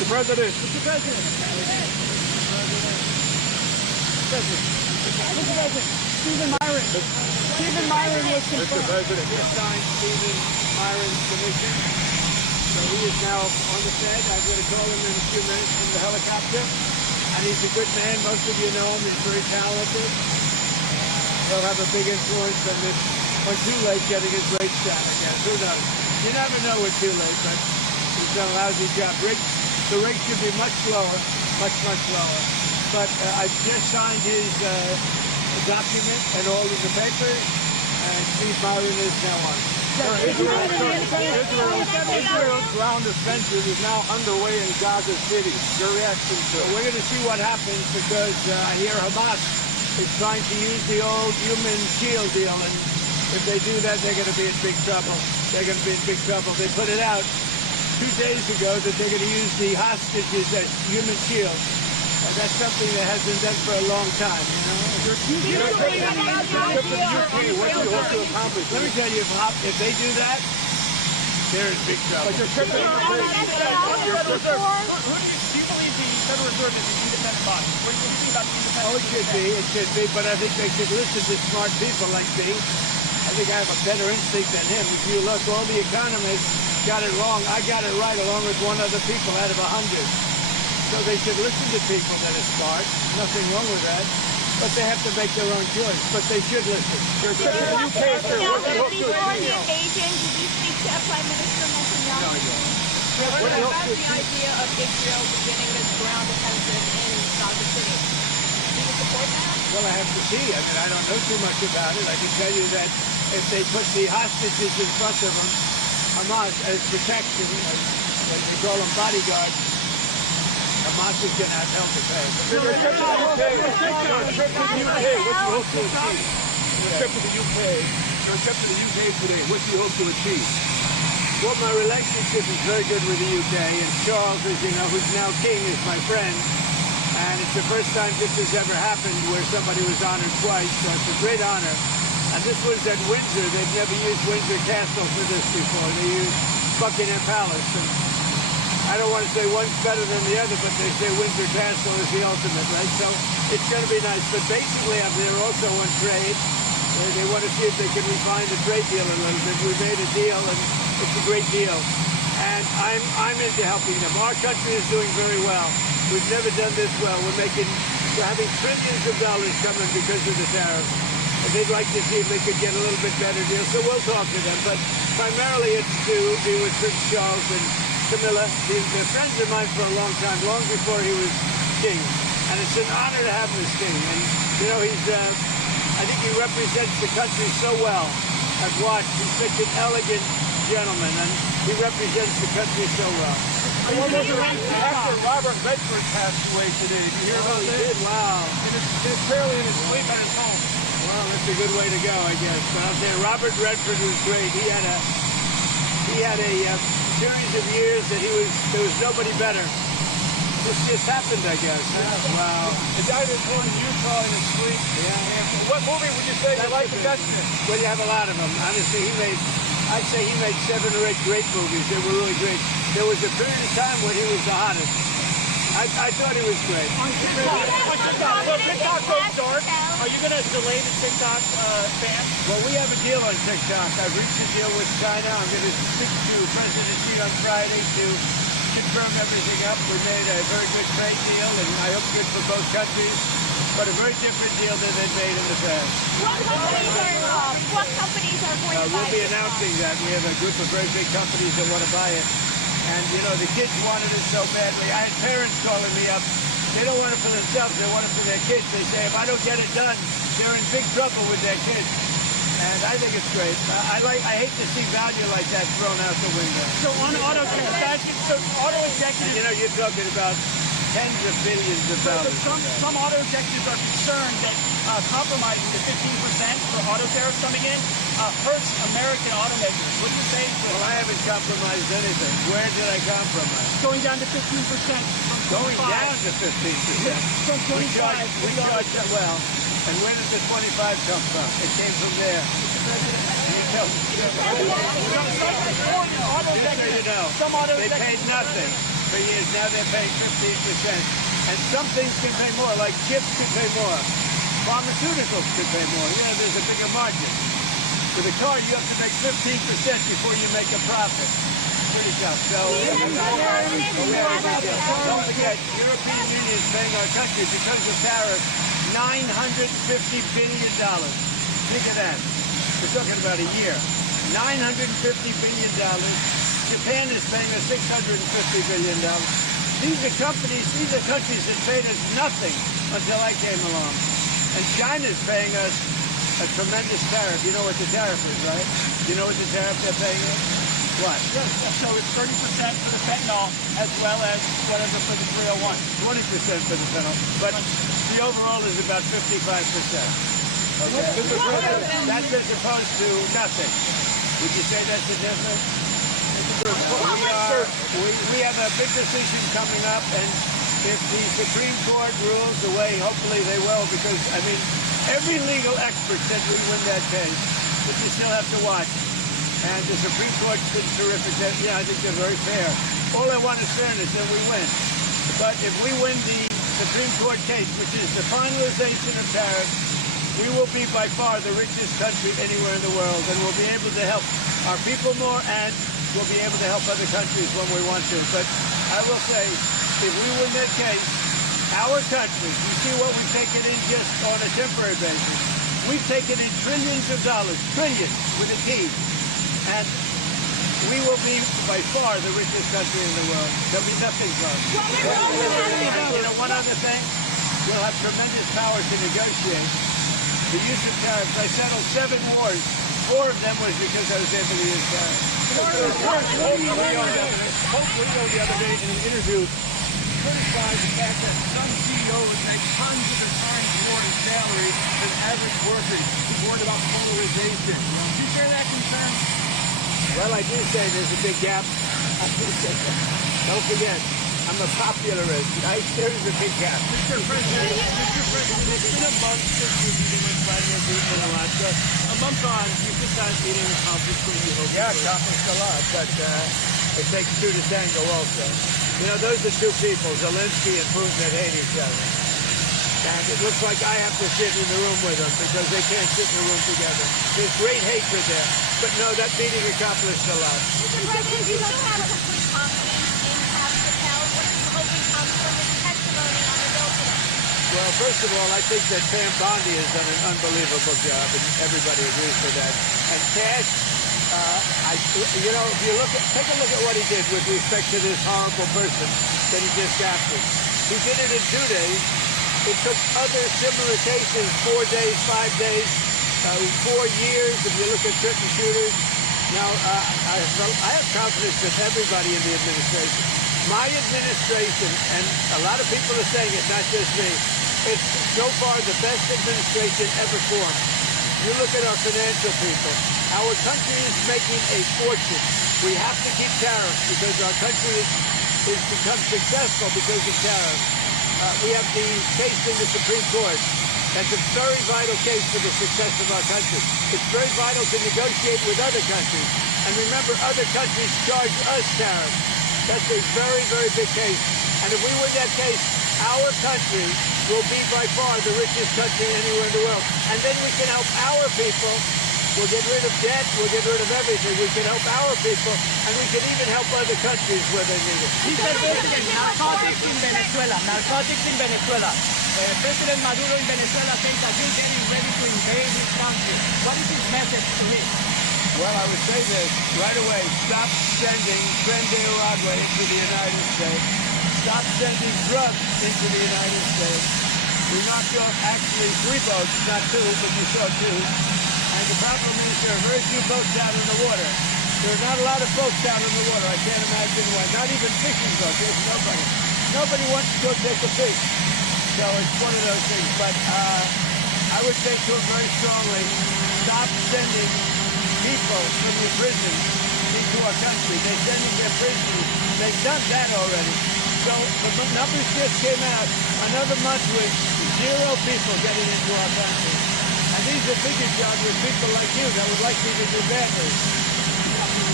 Mr. President. Mr. President. Mr. President. Stephen Myron. Stephen Myron was confirmed. Mr. President. He signed Stephen Myron's commission. So he is now on the Fed. I'm going to call him in a few minutes from the helicopter. And he's a good man. Most of you know him. He's very talented. He'll have a big influence on Too Late getting his rates down again. Who knows? You never know with Too Late, but he's done a lousy job. The rate should be much lower, much lower. But I just signed his document and all of the papers, and Steve Myron is now on. Israel's ground offensive is now underway in Gaza City. Your reaction to it? We're going to see what happens because I hear Hamas is trying to use the old human shield deal, and if they do that, they're going to be in big trouble. They're going to be in big trouble. They put it out 2 days ago that they're going to use the hostages as human shield. And that's something that has been done for a long time, you know? What do you hope to accomplish? Let me tell you, if they do that, they're in big trouble. But your trip to Do you Do you believe the Federal Reserve is an independent body? What do you think about the independence? Oh, it should be, but I think they should listen to smart people like me. I think I have a better instinct than him. If you look, all the economists got it wrong. I got it right along with one other people out of 100. So they should listen to people that are smart. Nothing wrong with that. But they have to make their own choice. But they should listen. Your trip to the UK, sir. What do you hope to Before the achieve? invasion, did you speak to Prime Minister Netanyahu? No, you don't. What about the idea of Israel beginning this ground offensive in Gaza City? Do you support that? Well, I have to see. I mean, I don't know too much about it. I can tell you that if they put the hostages in front of them, Hamas, as protection, as they call them bodyguards, Hamas is going to have hell to pay. Your trip to the UK. Your trip to the UK. What do you hope to achieve? Your trip to the UK. Your trip to the UK today. What do you hope to achieve? Well, my relationship is very good with the UK, and Charles, as you know, who's now king, is my friend. And it's the first time this has ever happened where somebody was honored twice, so it's a great honor. And this was at Windsor. They've never used Windsor Castle for this before. They used Buckingham Palace. And I don't want to say one's better than the other, but they say Windsor Castle is the ultimate, right? So it's going to be nice. But basically, I'm there also on trade. They want to see if they can refine the trade deal a little bit. We made a deal, and it's a great deal. And I'm into helping them. Our country is doing very well. We've never done this well. We're having trillions of dollars coming because of the tariffs. And they'd like to see if they could get a little bit better deal. So we'll talk to them. But primarily it's to be with Prince Charles and Camilla. They're friends of mine for a long time, long before he was king. And it's an honor to have him as king. And, you know, I think he represents the country so well. I've watched. He's such an elegant gentleman, and he represents the country so well. Actor Robert Redford passed away today. Did you hear about He this? did? Wow. Apparently in his sleep at his home. Well, that's a good way to go, I guess. But I'll say Robert Redford was great. He had a series of years that there was nobody better. This just happened, I guess. Wow. The guy that was in Utah in his sleep. Yeah. What movie would you say you like the best in? Well, you have a lot of them. Honestly, I'd say he made 7 or 8 great movies. They were really great. There was a period of time when he was the hottest. I thought he was great. So TikTok goes dark. Are you going to delay the TikTok ban? Well, we have a deal on TikTok. I've reached a deal with China. I'm going to speak to President Xi on Friday to confirm everything up. We made a very good trade deal, and I hope good for both countries, but a very different deal than they've made in the past. What companies are going to buy We'll be it? announcing that. We have a group of very big companies that want to buy it. And, you know, the kids wanted it so badly. I had parents calling me up. They don't want it for themselves. They want it for their kids. They say, if I don't get it done, they're in big trouble with their kids. And I think it's great. I hate to see value like that thrown out the window. So on auto executives, You know, you're talking about tens of billions of dollars. some auto executives are concerned that compromising the 15% for auto tariffs coming in hurts American automakers. What do you say to Well, I haven't compromised anything. Where did I compromise? going down to 15%? Going down to 15%. From We 25. charged that well. And where did the 25 come from? It came from there. You tell me. Some auto Just so you know, some auto they executives paid nothing. for years. Now they're paying 15%. And some things can pay more, like chips can pay more. Pharmaceuticals can pay more. Yeah, there's a bigger margin. With a car, you have to make 15% before you make a profit. Pretty tough. So, don't forget, European Union is paying our country because of tariffs $950 billion. Think of that. We're talking about a year. $950 billion. Japan is paying us $650 billion. These are countries that paid us nothing until I came along. And China's paying us a tremendous tariff. You know what the tariff is, right? You know what the tariff they're paying us? What? So it's 30% for the fentanyl as well as whatever for the 301. 20% for the fentanyl. But the overall is about 55%. Okay? That's as opposed to nothing. Would you say that's a difference? We have a big decision coming up, and if the Supreme Court rules the way, hopefully they will, because, I mean, every legal expert said we win that case, but you still have to watch. And the Supreme Court's been terrific. Yeah, I think they're very fair. All I want is fairness, and we win. But if we win the Supreme Court case, which is the finalization of tariffs, we will be by far the richest country anywhere in the world, and we'll be able to help our people more, and we'll be able to help other countries when we want to. But I will say, if we win that case, our country, you see what we've taken in just on a temporary basis. We've taken in trillions of dollars, trillions with a T, and we will be by far the richest country in the world. There'll be nothing for us. You know, one other thing, we'll have tremendous power to negotiate. The use of tariffs, I settled 7 wars. 4 of them was because I was able to use tariffs. Pope Leo the other day in an interview criticized the fact that some CEOs make hundreds of times more in salary than average workers. He's worried about polarization. Do you share that concern? Well, I do say there's a big gap. I do say that. Don't forget, I'm a popularist. There is a big gap. Mr. President, it's been a month since you're meeting with Vladimir Putin in Alaska. A month on, you think that meeting accomplished what you hoped? Yeah, accomplished a lot, but it takes 2 to tango also. You know, those are 2 people, Zelensky and Putin, that hate each other. And it looks like I have to sit in the room with them because they can't sit in the room together. There's great hatred there. But no, that meeting accomplished a lot. Mr. President, you don't have complete confidence in Pastor Patel. What is the hoping comes from his testimony on the bill today? Well, first of all, I think that Pam Bondi has done an unbelievable job, and everybody agrees with that. And Cash, you know, if you take a look at what he did with respect to this horrible person that he just captured. He did it in 2 days. It took other similar cases 4 days, 5 days, 4 years. If you look at certain shooters, now I have confidence in everybody in the administration. My administration, and a lot of people are saying it, not just me, it's so far the best administration ever formed. You look at our financial people. Our country is making a fortune. We have to keep tariffs because our country has become successful because of tariffs. We have the case in the Supreme Court. That's a very vital case for the success of our country. It's very vital to negotiate with other countries. And remember, other countries charge us tariffs. That's a very, very big case. And if we win that case, our country will be by far the richest country anywhere in the world. And then we can help our people. We'll get rid of debt. We'll get rid of everything. We can help our people. And we can even help other countries where they need it. Mr. President, narcotics in Venezuela. Narcotics in Venezuela. President Maduro in Venezuela says that you're getting ready to invade his country. What is his message to him? Well, I would say this right away. Stop sending Tren de Aragua into the United States. Stop sending drugs into the United States. We knocked off actually 3 boats, not 2, but you saw 2. And the problem is there are very few boats out in the water. There are not a lot of boats out in the water. I can't imagine why. Not even fishing boats. There's nobody. Nobody wants to go take a fish. So it's one of those things. But I would say to him very strongly, stop sending people from the prison into our country. They're sending their prisoners. They've done that already. So the numbers just came out. Another month with 0 people getting into our country. And these are bigger jobs with people like you that would like me to do badly.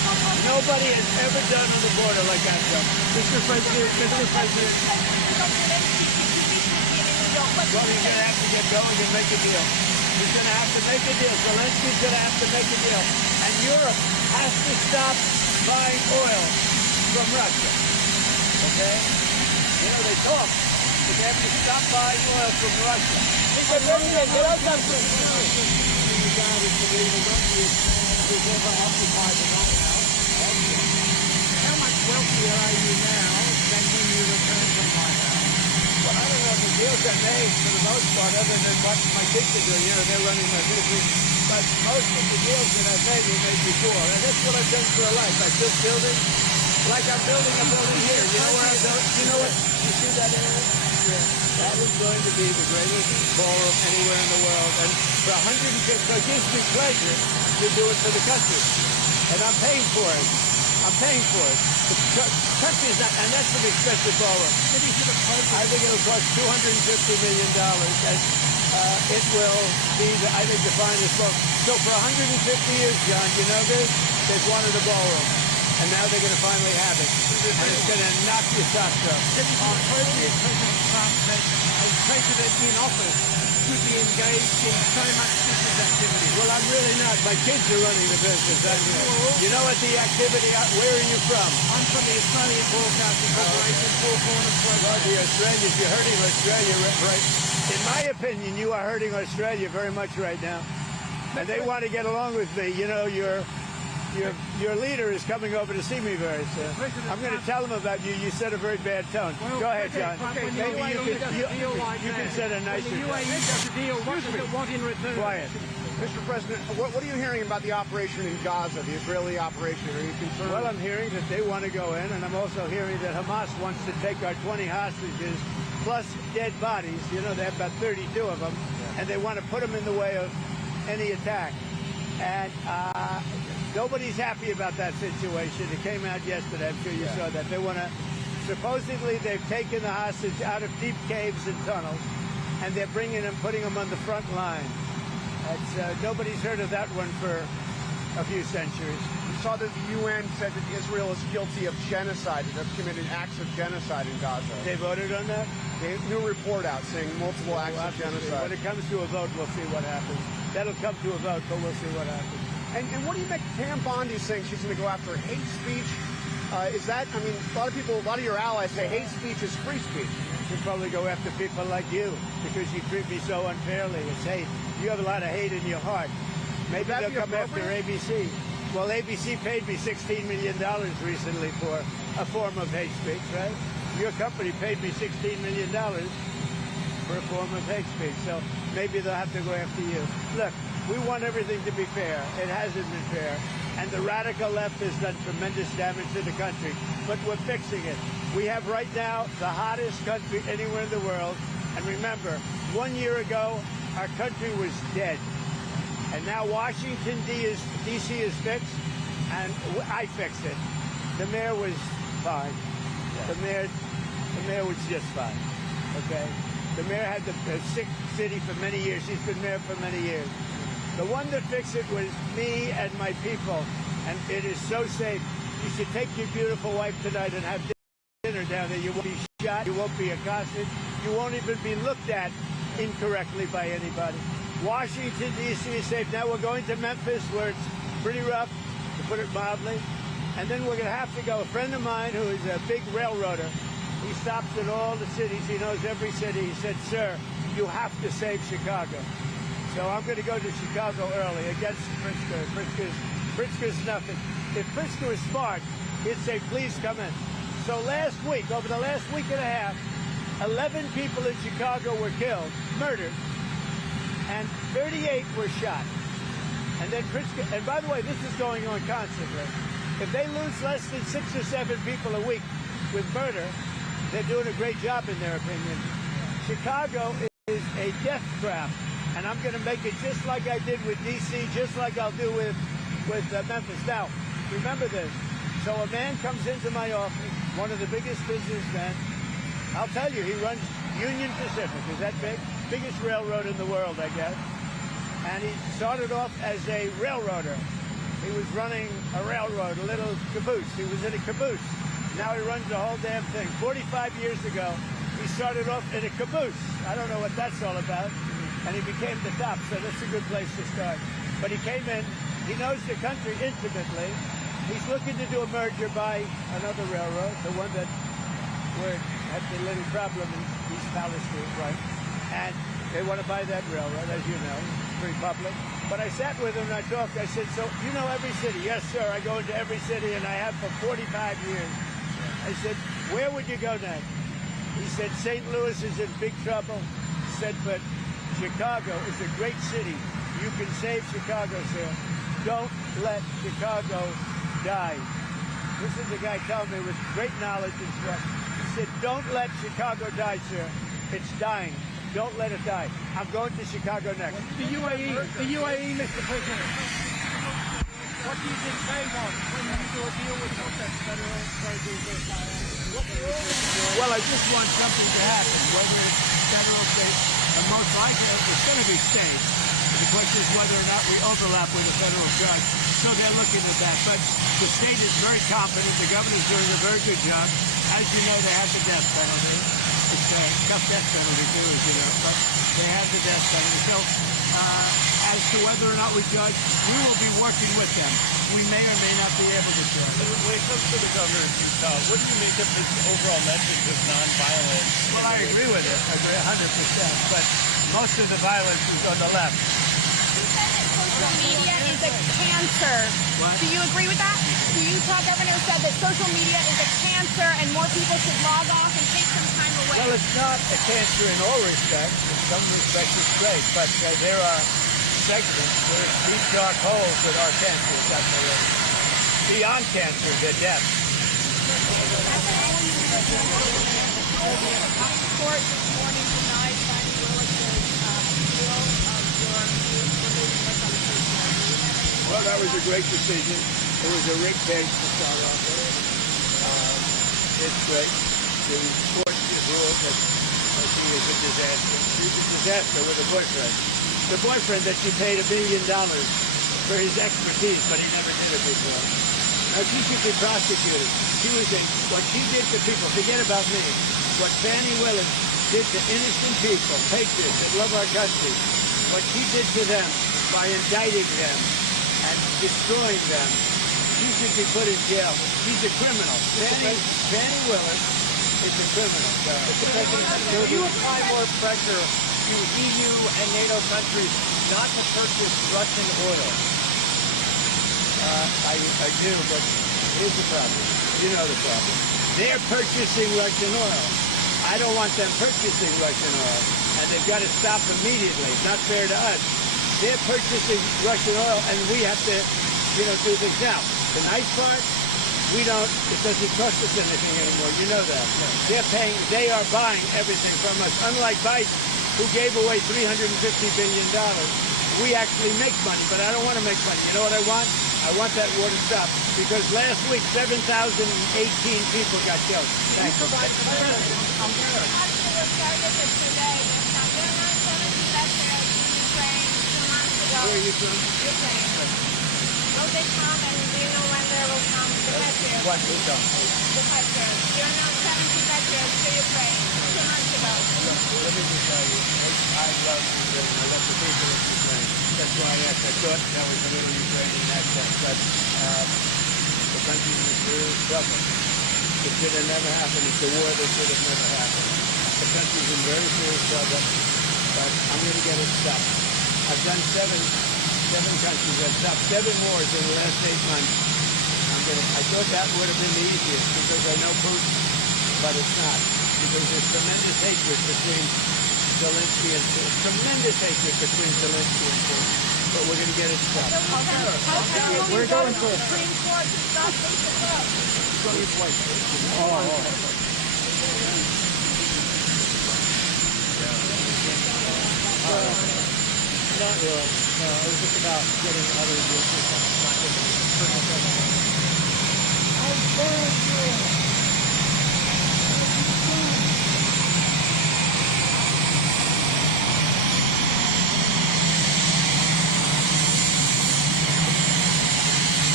Nobody has ever done on the border like that, Joe. Mr. President, Well, he's going to have to get going and make a deal. He's going to have to make a deal. Zelensky's going to have to make a deal. And Europe has to stop buying oil from Russia. Okay? You know, they talk, but they have to stop buying oil from Russia. Mr. President, there are some how much wealthier are you now than when you returned from White House? Well, I don't know the deals I made for the most part, other than what my kids are doing. You know, they're running my business. But most of the deals that I've made were made before. And that's what I've done for a life. I'm still building, like I'm building a building here. You know where I'm building? You know what? You see that area? Yeah. That is going to be the greatest ballroom anywhere in the world. And for 150, so it gives me pleasure to do it for the country. And I'm paying for it. I'm paying for it. The country is not, and that's an expensive ballroom. I think it'll cost $250 million, and it will be, I think, the finest ballroom. So for 150 years, John, you know this? They've wanted a ballroom, and now they're going to finally have it, and it's going to knock your socks off. President Trump that a president in office should be engaged in so much business activity. Well, I'm really not. My kids are running the business. You know what the activity, where are you from? I'm from the Australian Broadcasting Corporation, Four Corners Well, Program. the Australians, you're hurting Australia, right? In my opinion, you are hurting Australia very much right now. And they want to get along with me. You know, your leader is coming over to see me very soon. I'm going to tell him about you. You set a very bad tone. Go ahead, John. Okay, Maybe you can set a nicer When the UAE does a deal, what does it want in return? Quiet. Mr. President, what are you hearing about the operation in Gaza, the Israeli operation? Are you concerned? Well, I'm hearing that they want to go in, and I'm also hearing that Hamas wants to take our 20 hostages plus dead bodies. You know, they have about 32 of them, and they want to put them in the way of any attack. And nobody's happy about that situation. It came out yesterday. I'm sure you saw that. They want to, supposedly they've taken the hostage out of deep caves and tunnels, and they're bringing them, putting them on the front line. Nobody's heard of that one for a few centuries. We saw that the UN said that Israel is guilty of genocide, that they've committed acts of genocide in Gaza. They voted on that? A new report out saying multiple acts of When genocide. it comes to a vote, we'll see what happens. That'll come to a vote, but we'll see what happens. And what do you make of Pam Bondi saying she's going to go after hate speech? Is that, I mean, a lot of your allies say hate speech is free speech. She'll probably go after people like you because you treat me so unfairly. It's hate. You have a lot of hate in your heart. Maybe that they'll be come after appropriate? ABC. Well, ABC paid me $16 million recently for a form of hate speech, right? Your company paid me $16 million for a form of hate speech. So maybe they'll have to go after you. Look, we want everything to be fair. It hasn't been fair. And the radical left has done tremendous damage to the country. But we're fixing it. We have right now the hottest country anywhere in the world. And remember, 1 year ago, our country was dead. And now Washington, D.C. is fixed, and I fixed it. The mayor was fine. The mayor was just fine. Okay? The mayor had the sick city for many years. She's been mayor for many years. The one that fixed it was me and my people, and it is so safe. You should take your beautiful wife tonight and have dinner down there. You won't be shot. You won't be accosted. You won't even be looked at incorrectly by anybody. Washington, D.C. is safe. Now we're going to Memphis, where it's pretty rough, to put it mildly. And then we're going to have to go. A friend of mine who is a big railroader, he stops at all the cities. He knows every city. He said, sir, you have to save Chicago. So I'm going to go to Chicago early against Pritzker. Pritzker's nothing. If Pritzker was smart, he'd say, please come in. So last week, over the last week and a half, 11 people in Chicago were killed, murdered, and 38 were shot. And then Pritzker, and by the way, this is going on constantly. If they lose less than 6 or 7 people a week with murder, they're doing a great job in their opinion. Chicago is a death trap, and I'm going to make it just like I did with D.C., just like I'll do with Memphis. Now, remember this. So a man comes into my office, one of the biggest businessmen. I'll tell you, he runs Union Pacific. Is that big? Biggest railroad in the world, I guess. And he started off as a railroader. he was running a railroad, a little caboose. He was in a caboose. Now he runs the whole damn thing. 45 years ago, he started off in a caboose. I don't know what that's all about. And he became the top, so that's a good place to start. But he came in, he knows the country intimately. He's looking to do a merger by another railroad, the one that had the little problem in East Palestine, right? And they want to buy that railroad, as you know. It's pretty public. But I sat with him and I talked. I said, so you know every city? Yes, sir. I go into every city, and I have for 45 years. I said, where would you go next? He said, St. Louis is in big trouble. He said, but Chicago is a great city. You can save Chicago, sir. Don't let Chicago die. This is a guy telling me with great knowledge and trust. He said, don't let Chicago die, sir. It's dying. Don't let it die. I'm going to Chicago next. The UAE, Mr. President. What do you think they want when you do a deal with that federal treasury? Well, I just want something to happen, whether it's federal, state, and most likely it's going to be state. The question is whether or not we overlap with a federal judge. So they're looking at that. But the state is very confident. The governor's doing a very good job. As you know, they have the death penalty. It's a tough death penalty, too, as you know. But they have the death penalty. So as to whether or not we judge, we will be working with them. We may or may not be able to judge. When it comes to the governor of Utah, what do you make of his overall message of nonviolence? Well, I agree with it. I agree 100%. But most of the violence is on the left. Social media is a cancer. What? Do you agree with that? The Utah governor said that social media is a cancer and more people should log off and take some time away. Well, it's not a cancer in all respects. In some respects, it's great. But there are segments where it's deep, dark holes that are cancers. That's the way. Beyond cancer, they're death. Court this morning denied Fannie Willis's appeal of your news removing her from social media. Well, that was a great decision. It was a rigged case to start off with. It's great. The court just ruled that she is a disaster. She's a disaster with a boyfriend. The boyfriend that she paid $1 million for his expertise, but he never did it before. Now, she should be prosecuted. She was in what she did to people. Forget about me. What Fannie Willis did to innocent people, patriots that love our country, what she did to them by indicting them and destroying them, she should be put in jail. She's a criminal. Fannie Willis is a criminal. Will you apply more pressure to EU and NATO countries not to purchase Russian oil? I do, but here's the problem. You know the problem. They're purchasing Russian oil. I don't want them purchasing Russian oil, and they've got to stop immediately. It's not fair to us. They're purchasing Russian oil, and we have to, do things now. The nice part, it doesn't cost us anything anymore. You know that. They are buying everything from us. Unlike Biden, who gave away $350 billion. We actually make money, but I don't want to make money. You know what I want? I want that war to stop. Because last week, 7,018 people got killed. Thank you. Where are you from? Ukraine. Will they come, and do you know when they will come? The veterans. What will come? The veterans. Do you know 70 veterans to Ukraine 2 months ago? Let me just tell you, I love Ukraine. I love the people of Ukraine. That's why I asked. I thought that was a little Ukrainian accent, but the country is in serious trouble. It should have never happened. It's a war that should have never happened. The country's in very serious trouble, but I'm going to get it stopped. I've done seven countries. I've stopped 7 wars in the last 8 months. I thought that would have been the easiest because I know Putin, but it's not. Because there's tremendous hatred between Zelensky and Putin. Tremendous hatred between Zelensky and Putin. But we're going to get it stopped. We're going to the Supreme Court to stop this approach. Not really. No, it was just about getting other European countries not getting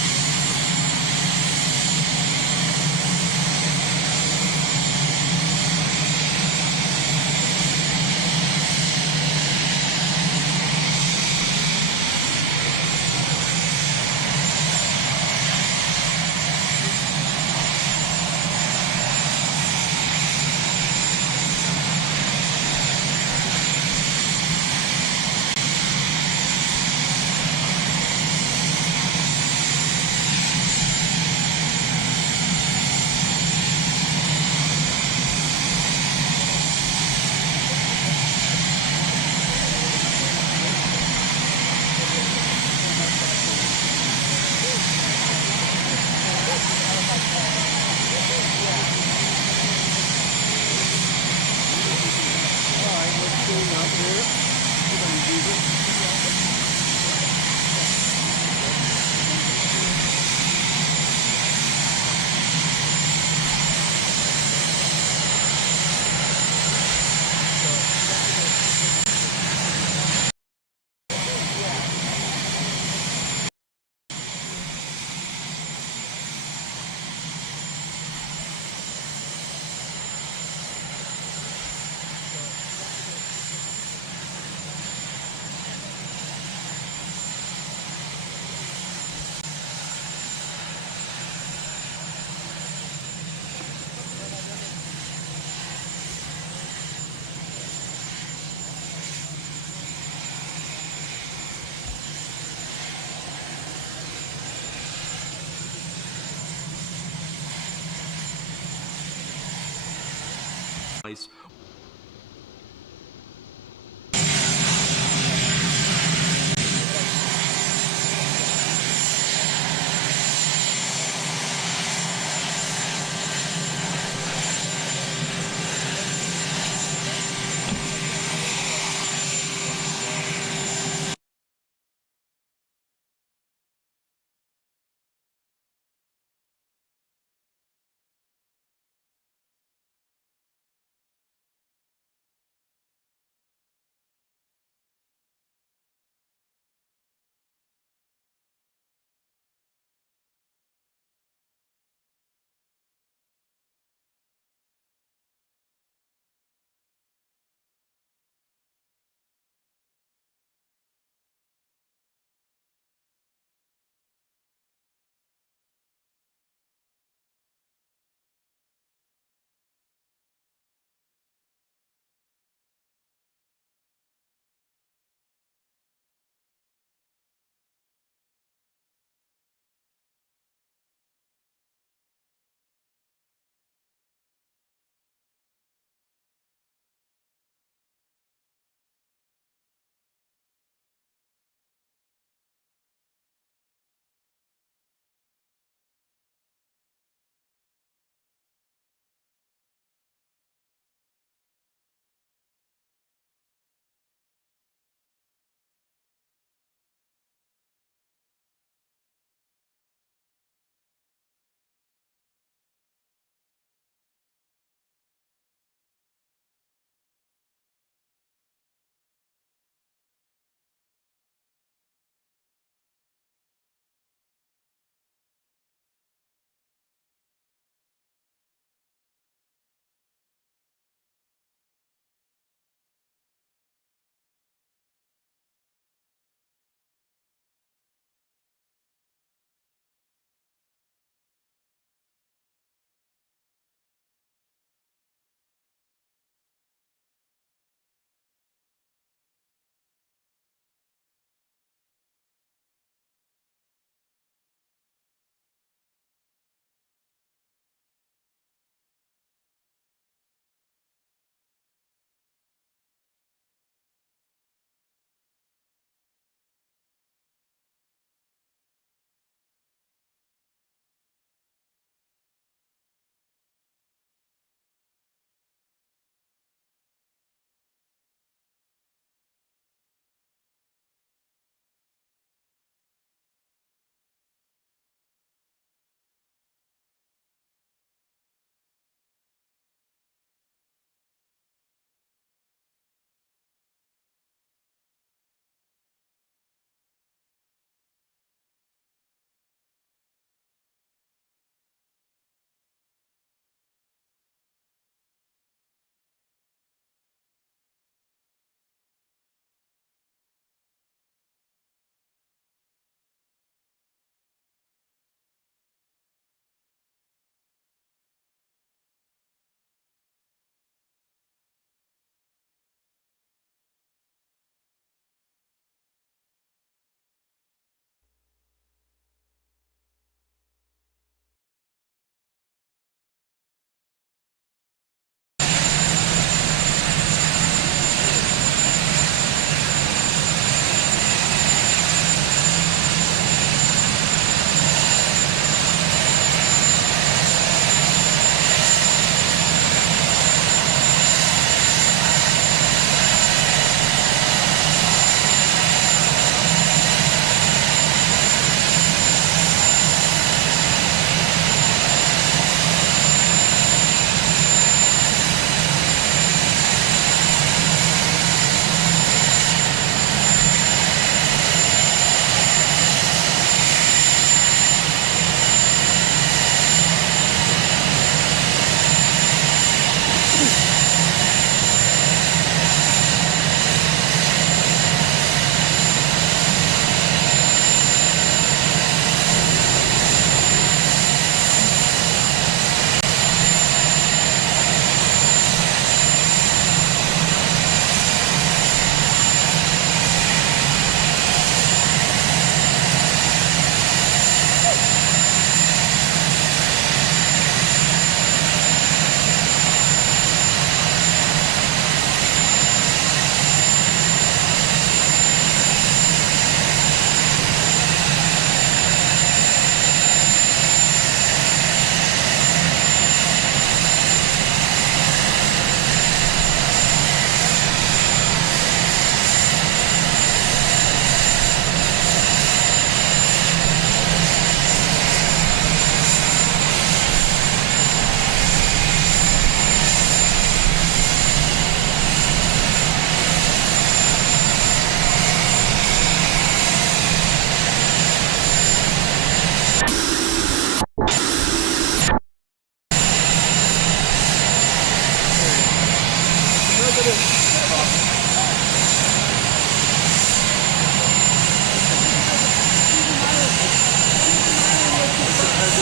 Nice.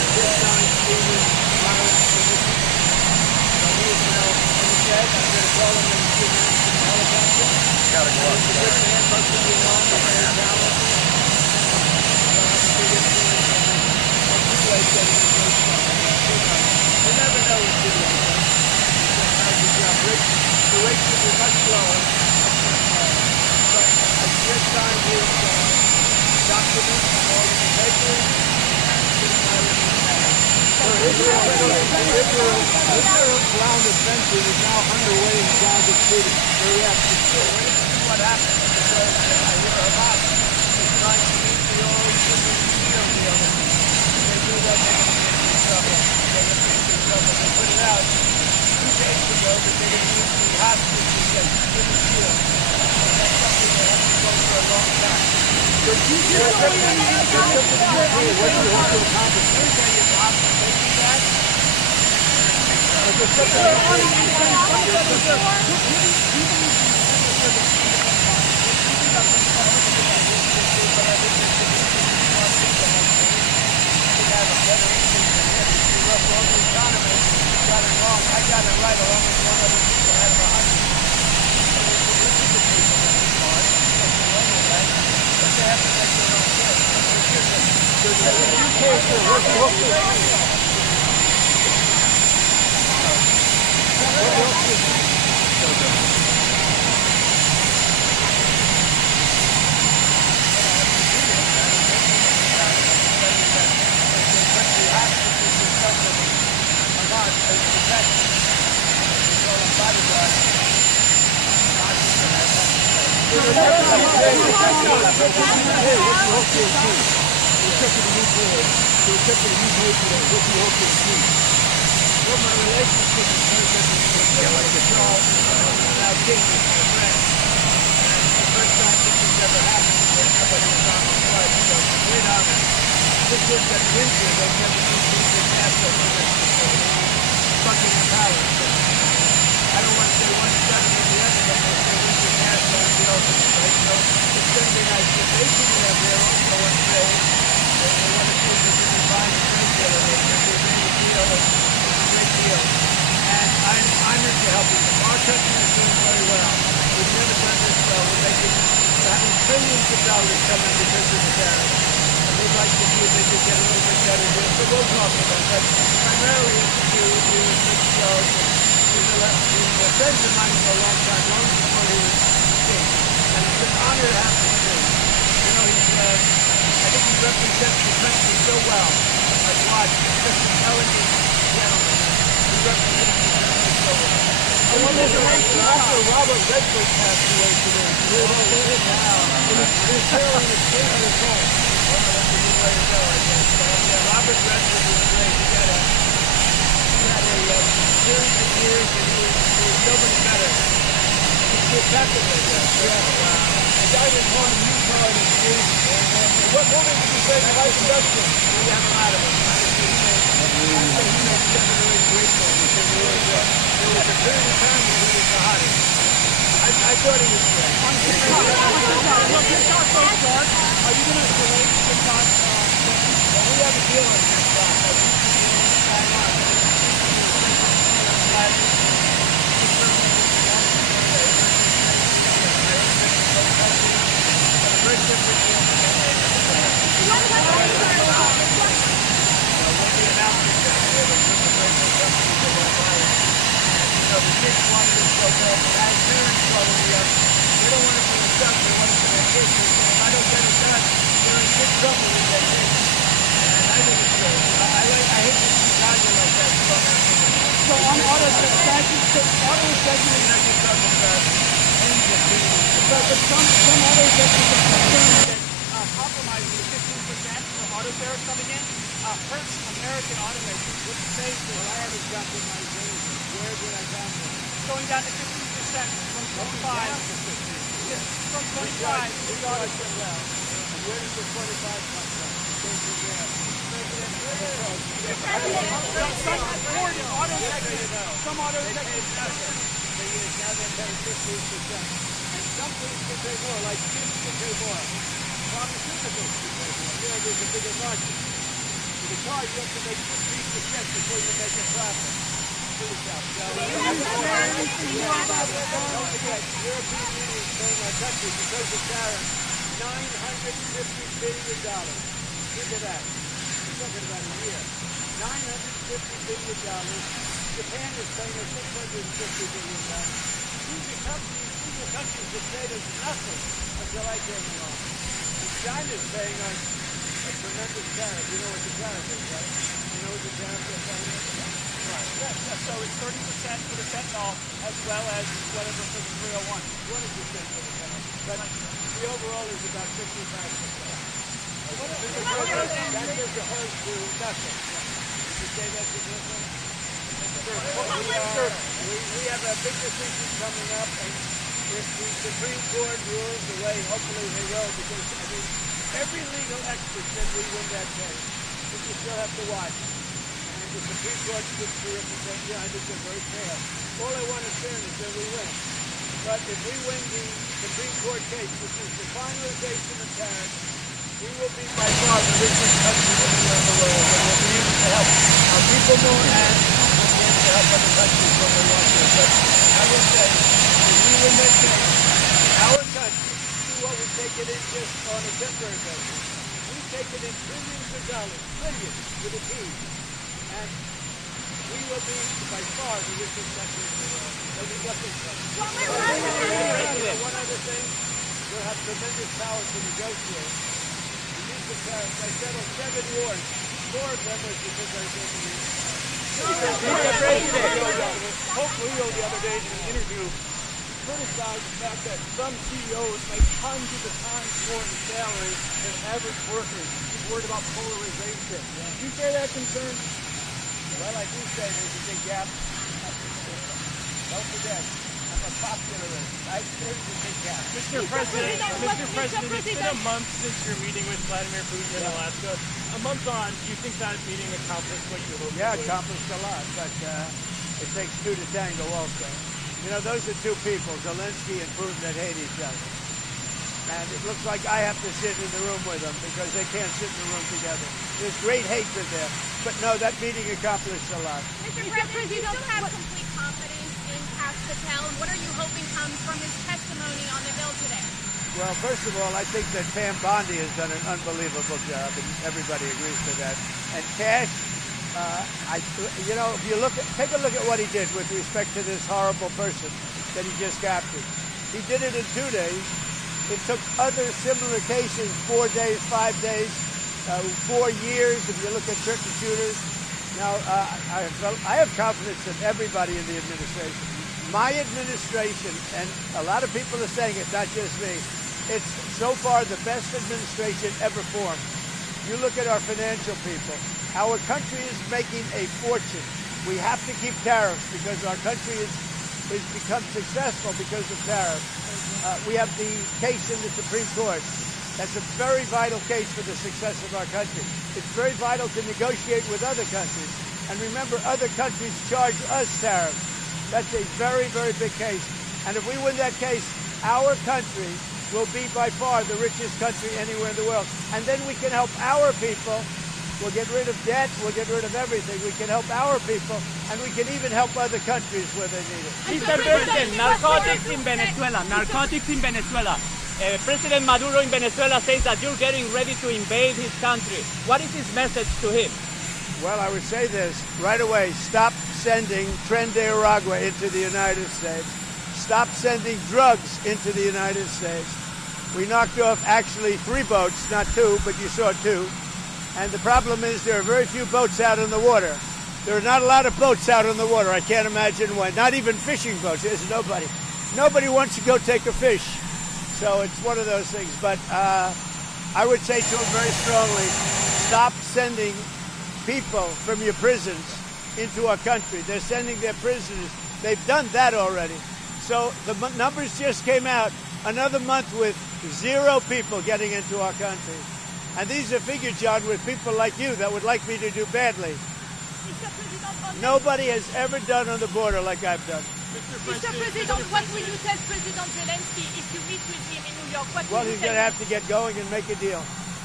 just signed Stephen Myron's position. So he's now in the shed. I'm going to call him in a few minutes in the helicopter. Gotta go up He's a good man, most of you know him. He's very talented. He'll have a big influence on this. On two ways getting his race done. You never know with two ways. He's done a good job. The race will be much slower. But I just signed his document, all in the papers, and Stephen Myron is married. Israel's ground offensive is now underway in Gaza City. What happened because I hear Hamas is trying to meet the old steel deal. They do that, they're going to get into trouble. They're going to get into trouble. They put it out 2 days ago that they're going to use the hostages to get civil steel. And that's something that has to go for a long time. What do you hope to accomplish? Let me tell you, Bob, when they do that, I got it right along with one other people out of 100. But they have to make their own Well, my relationship is very different. Like a dog, now King is my friend. And it's the first time this has ever happened where somebody was on the flight. So it's a great honor. This is that winter, they've never seen things in NASA Buckingham Palace. I don't want to say one step from the other, but they say winter NASA and the open space. So it's going to be nice. The basic lab there also want to say they want to see if there's any fine space elevator. If there's any deal, it's a great deal. And I'm honored to help you. Our country is doing very well. We've never done this well. We're having trillions of dollars coming because of the tariffs. And we'd like to see if they could get a little bit better deal. So we'll talk about that. Primarily it's to do with you and Mr. Jones. He's a friend of mine for a long time, long before he was king. And it's an honor to have him too. You know, I think he represents the country so well. Like watch, he's such an elegant gentleman. He represents the country so well. After Robert Redford passed away today, you're going to live now. He's carrying a kid in his home. Well, that's a good way to go, I guess. Yeah, Robert Redford was great. He had a series of years, and he was nobody better. He's effectively A guy that won Utah in his youth. What movie did you say the vice president? We have a lot of them. He made 7 or 8 great movies. There was a period of time when he was the hottest. I thought he was great. Are you going to relate to Todd? We have a deal on that process. So on auto segment, but some auto segments are concerned that compromising the 15% of auto tariffs coming in hurts American automakers. What do you say to Well, I haven't got to my range. Where did I come from? going down to 15% from 25? Yes, from 25. We got it from that. And where does the 25 come from? Came from there. Some auto They segments. pay nothing for years. Now they're paying 15%. And some things can pay more, like cheese can pay more. Pharmaceuticals can pay more. You know, there's a bigger market. The the car, you have to make 15% before you make a profit. To yourself. So, don't forget, European Union is paying our country because of tariffs $950 billion. Think of that. We're talking about a year. $950 billion. Japan is paying us $650 billion. These are countries that paid us nothing until I came along. And China's paying us a tremendous tariff. You know what the tariff is, right? You know what the tariff is paying us? Right. Yes, so it's 30% for the fentanyl as well as whatever for the 301. 20% for the tariff. But the overall is about 55%. That gives a hurt to nothing. Did you say that's a difference? We have a big decision coming up, and if the Supreme Court rules the way hopefully they will, because I mean, every legal expert said we win that case. We just still have to watch. And the Supreme Court stood through it and said, yeah, I think they're very fair. All I want to say is that we win. But if we win the Supreme Court case, which is the finalization of tariffs, we will be by far the richest country anywhere in the world, and we'll be able to help our people more and we'll be able to help other countries when we want to. But I will say, if we win that case, our country, see what we take it in just on a temporary basis. We take it in trillions of dollars, trillions with a T, and we will be by far the richest country in the world. There'll be nothing else. One other thing, we'll have tremendous power to negotiate. I settled 7 wars. 4 of them was because I said to you. Mr. President, Pope Leo the other day in an interview criticized the fact that some CEOs make hundreds of times more in salary than average workers. He's worried about polarization. Do you share that concern? Well, I do say there's a big gap. Don't forget, I'm a popularist. I say there's a big gap. Mr. President, it's been a month since your meeting with Vladimir Putin in Alaska. A month on, do you think that meeting accomplished what you hoped? Yeah, accomplished a lot, but it takes 2 to tango also. You know, those are 2 people, Zelensky and Putin, that hate each other. And it looks like I have to sit in the room with them because they can't sit in the room together. There's great hatred there. But no, that meeting accomplished a lot. Mr. President, do you still have complete confidence in Patel? And what are you hoping comes from his testimony on the Hill today? Well, first of all, I think that Pam Bondi has done an unbelievable job, and everybody agrees to that. And Cash, if you take a look at what he did with respect to this horrible person that he just captured. He did it in 2 days. It took other similar cases 4 days, 5 days, 4 years. If you look at turkey shooters. Now, I have confidence in everybody in the administration. My administration, and a lot of people are saying it, not just me, it's so far the best administration ever formed. You look at our financial people. Our country is making a fortune. We have to keep tariffs because our country has become successful because of tariffs. We have the case in the Supreme Court. That's a very vital case for the success of our country. It's very vital to negotiate with other countries. And remember, other countries charge us tariffs. That's a very, very big case. And if we win that case, our country will be by far the richest country anywhere in the world. And then we can help our people. We'll get rid of debt. We'll get rid of everything. We can help our people. And we can even help other countries where they need it. Mr. President, narcotics in Venezuela. Narcotics in Venezuela. President Maduro in Venezuela says that you're getting ready to invade his country. What is his message to him? Well, I would say this right away. Stop sending Tren de Aragua into the United States. Stop sending drugs into the United States. We knocked off actually 3 boats, not 2, but you saw 2. And the problem is there are very few boats out on the water. There are not a lot of boats out on the water. I can't imagine why. Not even fishing boats. There's nobody. Nobody wants to go take a fish. So it's one of those things. But I would say to him very strongly, stop sending people from your prisons into our country. They're sending their prisoners. They've done that already. So the numbers just came out. Another month with 0 people getting into our country. And these are figures, John, with people like you that would like me to do badly. Nobody has ever done on the border like I've done. Mr. President, what will you tell President Zelensky if you meet with him in New York? Well, he's going to have to get going and make a deal.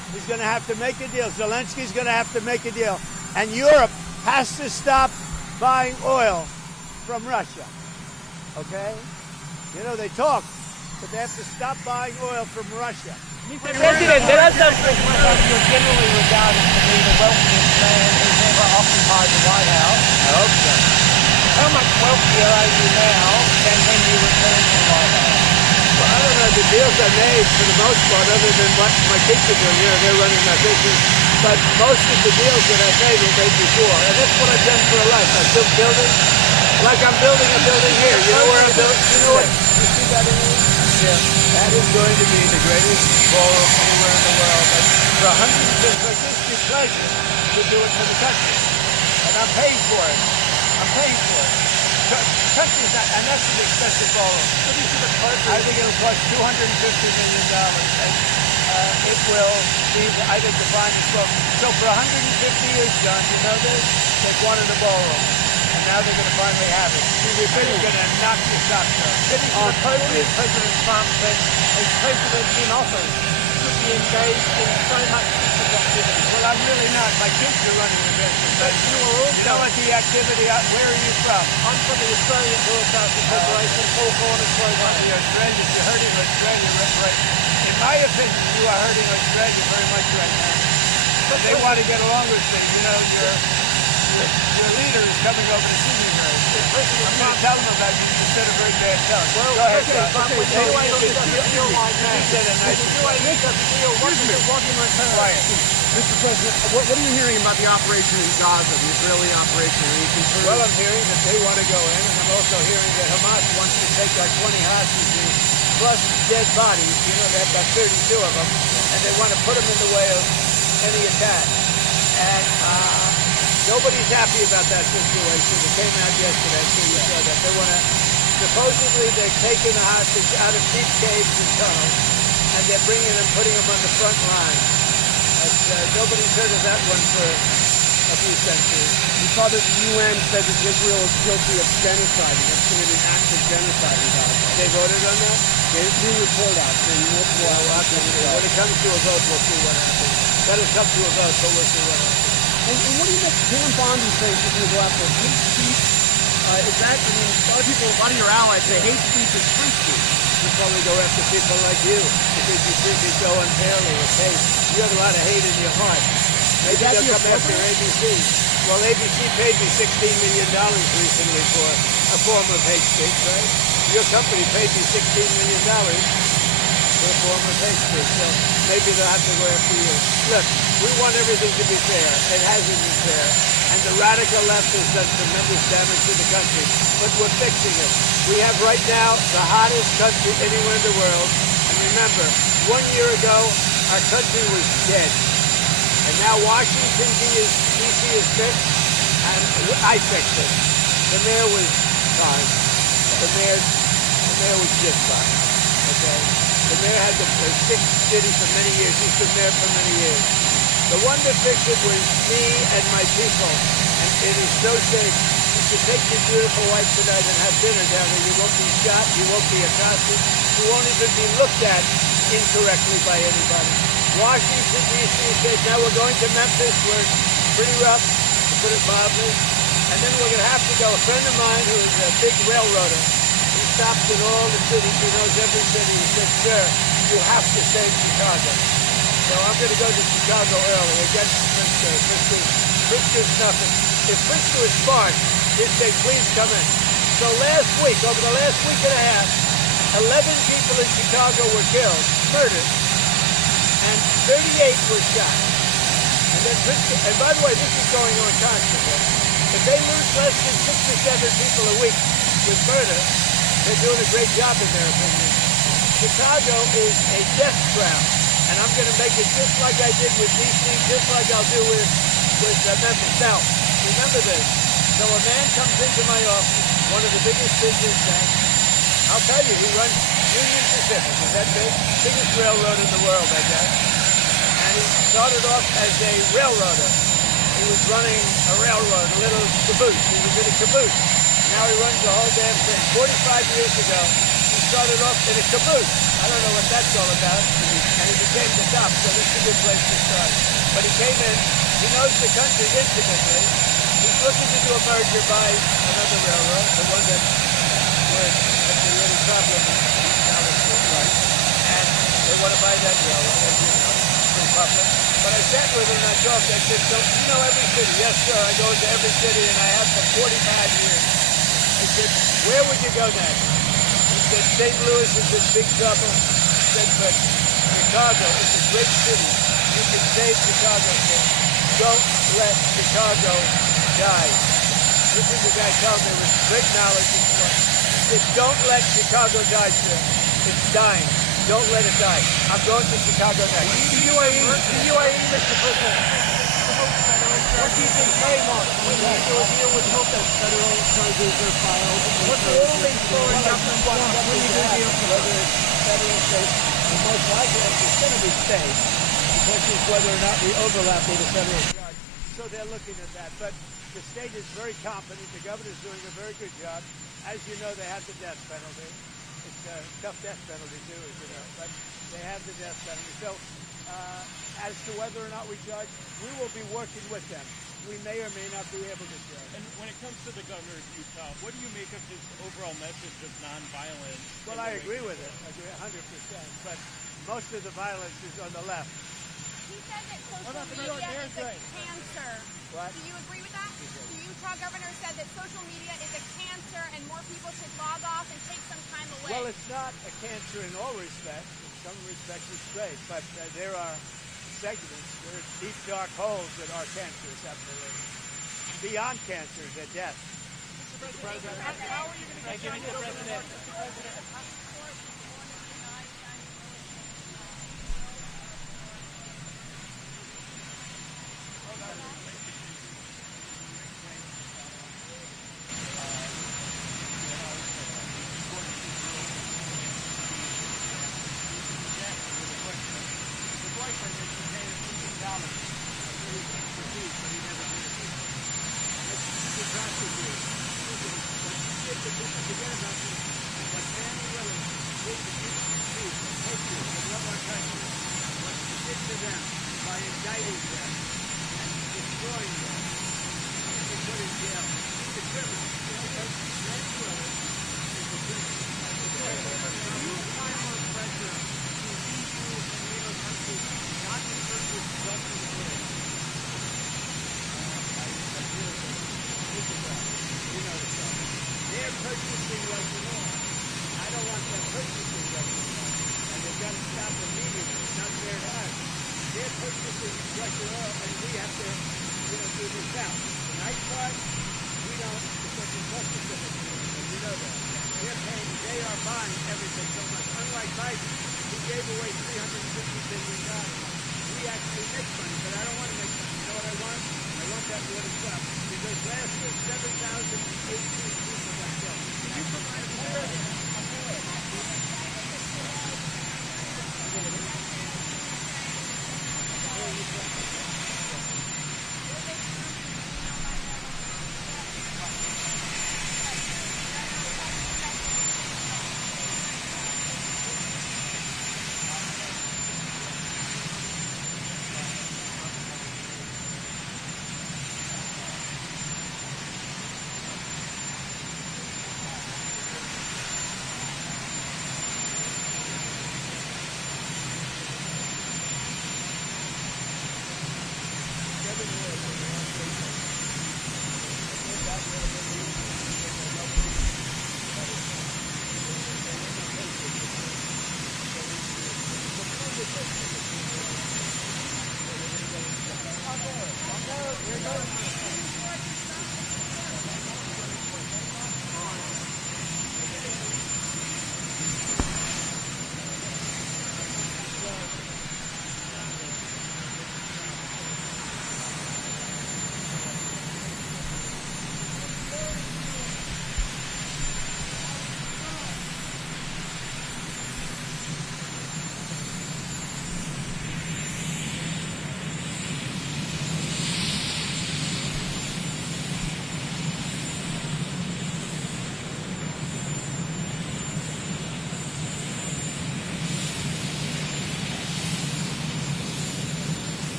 is going to have to make a deal. Zelensky's going to have to make a deal. And Europe has to stop buying oil from Russia. Okay? You know, they talk, but they have to stop buying oil from Russia. Mr. President, there are some you're generally regarded to be the wealthiest man who's ever occupied the White House. I hope so. How much wealthier are you now than when you returned to the White House? Well, I don't know. The deals I made, for the most part, other than what my kids are doing, you know, they're running my business. But most of the deals that I made were made before. And that's what I've done for a life. I built buildings, like I'm building a building here. You know where I'm building? You know what? You see that in here? Yeah. That is going to be the greatest ballroom anywhere in the world. And for 100 things like this, it's pleasure to do it for the country. And I'm paying for it. I'm paying for it. The country's not, and that's an expensive ballroom. What do you think the cost? I think it'll cost $250 million. And it will be, I think, the finest ballroom. So for 150 years, John, you know this? They've wanted a ballroom. And now they're going to finally have it. They're going to knock your socks off. Getting to the podium, President Trump said a president in office should be engaged in so much business activity. Well, I'm really not. My kids are running the business. But you are also... You know what the activity, where are you from? I'm from the Australian Broadcasting Corporation, Paul Cornish program. The Australians, you're hurting Australia right. In my opinion, you are hurting Australia very much right now. But they want to get along with things. You know, your leader is coming over to see me very soon. I'm going to tell him about you instead of very bad talk. Well, go ahead, President Trump, when you do a deal like that, he said a nice deal, what do you want in return? quiet. Mr. President, what are you hearing about the operation in Gaza, the Israeli operation? Are you concerned? Well, I'm hearing that they want to go in, and I'm also hearing that Hamas wants to take like 20 hostages plus dead bodies. You know, they've got 32 of them, and they want to put them in the way of any attack. And nobody's happy about that situation. It came out yesterday, so you saw that. They want to, supposedly they've taken the hostage out of deep caves and tunnels, and they're bringing them, putting them on the front line. Nobody's heard of that one for a few centuries. We saw that the UN said that Israel is guilty of genocide. It's committed acts of genocide in Gaza. They voted on that? They threw a report out saying multiple acts of genocide. When it comes to a vote, we'll see what happens. Let us come to a vote, but we'll see what happens. And what do you make Pam Bondi saying she's going to go after hate speech? Is that, I mean, a lot of your allies say hate speech is free speech. We'll probably go after people like you because you treat me so unfairly with hate. You have a lot of hate in your heart. Maybe they'll come after ABC. Well, ABC paid me $16 million recently for a form of hate speech, right? Your company paid me $16 million for a form of hate speech. So maybe they'll have to go after you. Look, we want everything to be fair. It hasn't been fair. And the radical left has done tremendous damage to the country. But we're fixing it. We have right now the hottest country anywhere in the world. And remember, 1 year ago, our country was dead. And now Washington, D.C. is fixed, and I fixed it. The mayor was fine. The mayor was just fine. Okay? The mayor had the fixed city for many years. He's been there for many years. The one that fixed it was me and my people. And it is so safe. You should take your beautiful wife tonight and have dinner down there. You won't be shot. You won't be accosted. You won't even be looked at incorrectly by anybody. Washington, D.C. says, now we're going to Memphis, where it's pretty rough, to put it mildly. And then we're going to have to go. A friend of mine who is a big railroader, he stops in all the cities, he knows every city. He says, sir, you have to save Chicago. So I'm going to go to Chicago early against Frisco. Frisco's nothing. If Frisco is smart, he'd say, please come in. So last week, over the last week and a half, 11 people in Chicago were killed, murdered, and 38 were shot. And then Frisco, and by the way, this is going on constantly. If they lose less than 6 or 7 people a week with murder, they're doing a great job in their opinion. Chicago is a death trap, and I'm going to make it just like I did with D.C., just like I'll do with Memphis. Now, remember this. So a man comes into my office, one of the biggest business banks. I'll tell you, he runs Union Pacific. Is that big? Biggest railroad in the world, I guess. And he started off as a railroader. He was running a railroad, a little caboose. He was in a caboose. Now he runs the whole damn thing. 45 years ago, he started off in a caboose. I don't know what that's all about. And he became the top, so this is a good place to start. But he came in, he knows the country intimately. He's looking to do a merger by another railroad, the one that where that's a really problem now is right. And they want to buy that railroad, as you know, from Buffett. But I sat with him and I talked, I said, so you know every city? Yes, sir, I go into every city and I have for 45 years. I said, where would you go next? He said, St. Louis is in big trouble. I said, but Chicago is a great city. You can save Chicago. Don't let Chicago die. This is the guy telling me with great knowledge. He said, don't let Chicago die, sir. It's dying. Don't let it die. I'm going to Chicago next. The UAE, Mr. President. What do you think came on? When you do a deal with hope that federal charges are filed. What's the ruling for Governor Trump when you do deals with whether it's federal, state, and most likely it's going to be state. The question is whether or not we overlap with the federal charge. So they're looking at that. But the state is very competent. The governor's doing a very good job. As you know, they have the death penalty. It's a tough death penalty too, as you know, but they have the death penalty. So as to whether or not we judge, we will be working with them. We may or may not be able to judge. And when it comes to the governor of Utah, what do you make of his overall message of nonviolence? Well, I agree with it. I agree 100%. But most of the violence is on the left. He said that social about the New York media is a Airspace? cancer. What? Do you agree with that? The Utah governor said that social media is a cancer and more people should log off and take some time away. Well, it's not a cancer in all respects. In some respects, it's great. But there are segments, there are deep, dark holes that are cancerous, absolutely. Beyond cancer, they're death. How are you going to get Mr. President? By indicting them and destroying them and put in jail. It's a criminal. Randy Willis is a criminal. You apply more pressure to EU and NATO countries not to purchase Russian goods. You know the problem. They're purchasing Russian oil. I don't want them purchasing Russian oil. And they've got to stop immediately. It's not fair to us. They're purchasing Russian oil, and we have to, do this out. The nice part, we don't, because it's less specific, and you know that. They are buying everything so much. Unlike Biden, who gave away $350 billion. We actually make money, but I don't want to make money. You know what I want? I want that war to stop. Because last year, 7,018 people got killed. You provide a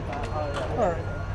Oh, yeah. All right.